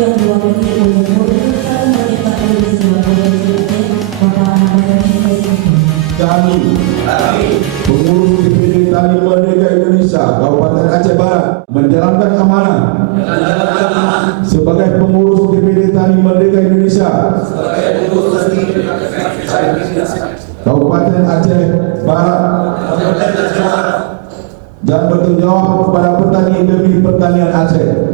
yang diwakili oleh Gubernur Merdeka Indonesia Provinsi Aceh, Bapak Ahmad Dhani. Kami, pengurus DPD Tani Merdeka Indonesia Kabupaten Aceh Barat menjalankan amanah sebagai pengurus DPD Tani Merdeka Indonesia Kabupaten Aceh Barat dan bertanggung jawab kepada petani demi pertanian Aceh.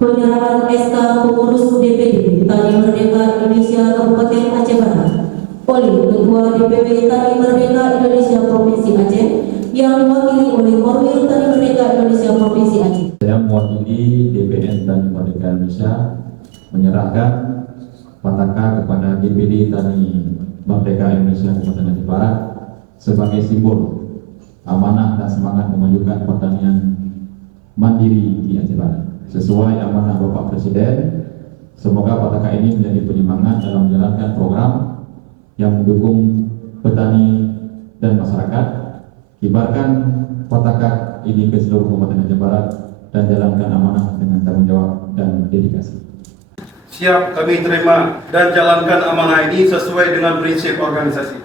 Penyerahan SK pengurus DPD Tani Merdeka Indonesia Kabupaten Aceh Barat oleh Ketua DPP Tani Merdeka Indonesia Provinsi Aceh yang diwakili oleh Korwil Tani Merdeka Indonesia Provinsi Aceh. Saya mewakili DPN Tani Merdeka Indonesia menyerahkan Pataka kepada DPD Tani Merdeka Indonesia Kabupaten Aceh Barat sebagai simbol amanah dan semangat memajukan pertanian mandiri di Aceh Barat. Sesuai amanah Bapak Presiden, semoga Pataka ini menjadi penyemangat dalam menjalankan program yang mendukung petani dan masyarakat. Kibarkan Pataka ini ke seluruh Kabupaten Aceh Barat dan jalankan amanah dengan tanggung jawab dan dedikasi. Siap kami terima dan jalankan amanah ini sesuai dengan prinsip organisasi.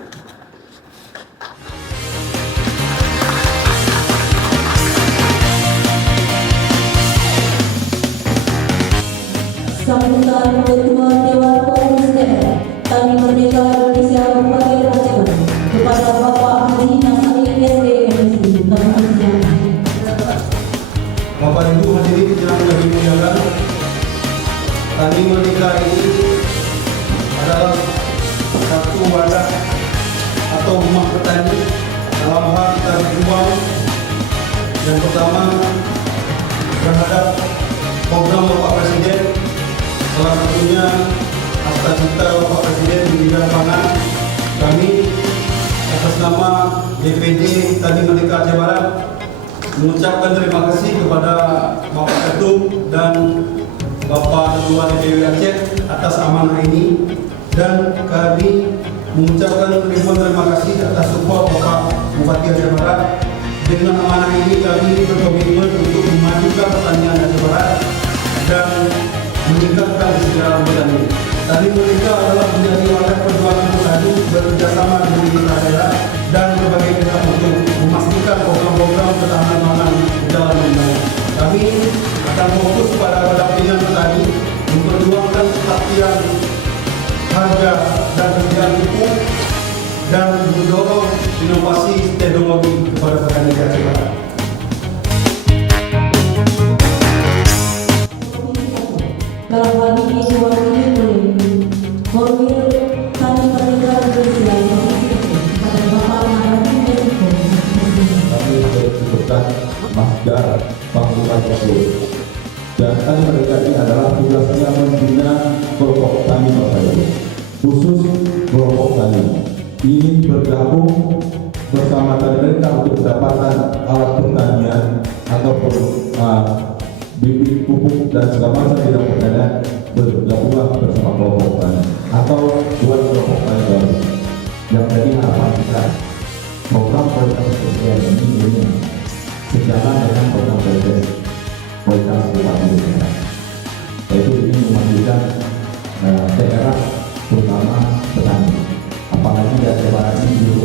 Sambutan Ketua Dewan Pengurus Daerah Tani Merdeka Indonesia Kabupaten Aceh Barat kepada Bapak Haji Nasari SDMC Tanjung. Bapak Ibu hadirin yang kami muliakan, Tani Merdeka ini adalah satu wadah atau rumah petani dalam hal kita berjuang. Yang pertama terhadap program Bapak Presiden, salah satunya atas cita Bapak Presiden di bidang pangan. Kami atas nama DPD Tani Merdeka Aceh Barat mengucapkan terima kasih kepada Bapak Ketum dan Bapak Ketua DPW Aceh atas amanah ini, dan kami mengucapkan terima kasih atas support Bapak Bupati Aceh Barat. Dengan amanah ini kami berkomitmen untuk memajukan pertanian Aceh Barat dan meningkatkan kesejahteraan petani. Tani Merdeka adalah menjadi wadah perjuangan petani bekerjasama dengan pemerintah daerah dan berbagai pihak untuk memastikan program-program ketahanan pangan berjalan dengan baik. Kami akan fokus pada pendampingan petani, memperjuangkan kepastian harga dan kesejahteraan pupuk, dan mendorong inovasi teknologi kepada petani di Aceh Barat. Dalam hal ini diwakili oleh Korwil Tani Merdeka Indonesia Provinsi Aceh kepada Bapak Ahmad Dhani. Kami berkebutuhan Masdar Panglima Jokowi. Dan Tani Merdeka ini adalah tugasnya membina kelompok tani masyarakat, khusus kelompok tani ingin bergabung bersama Tani Merdeka untuk mendapatkan alat pertanian atau bibit pupuk dan segala macam bidang pertanian, bergabunglah bersama kelompok tani atau buat kelompok tani baru. Yang jadi harapan kita, program kualitas sosial ini sejalan dengan program kualitas bupati daerah, yaitu ini memajukan daerah terutama petani, apalagi di Aceh Barat ini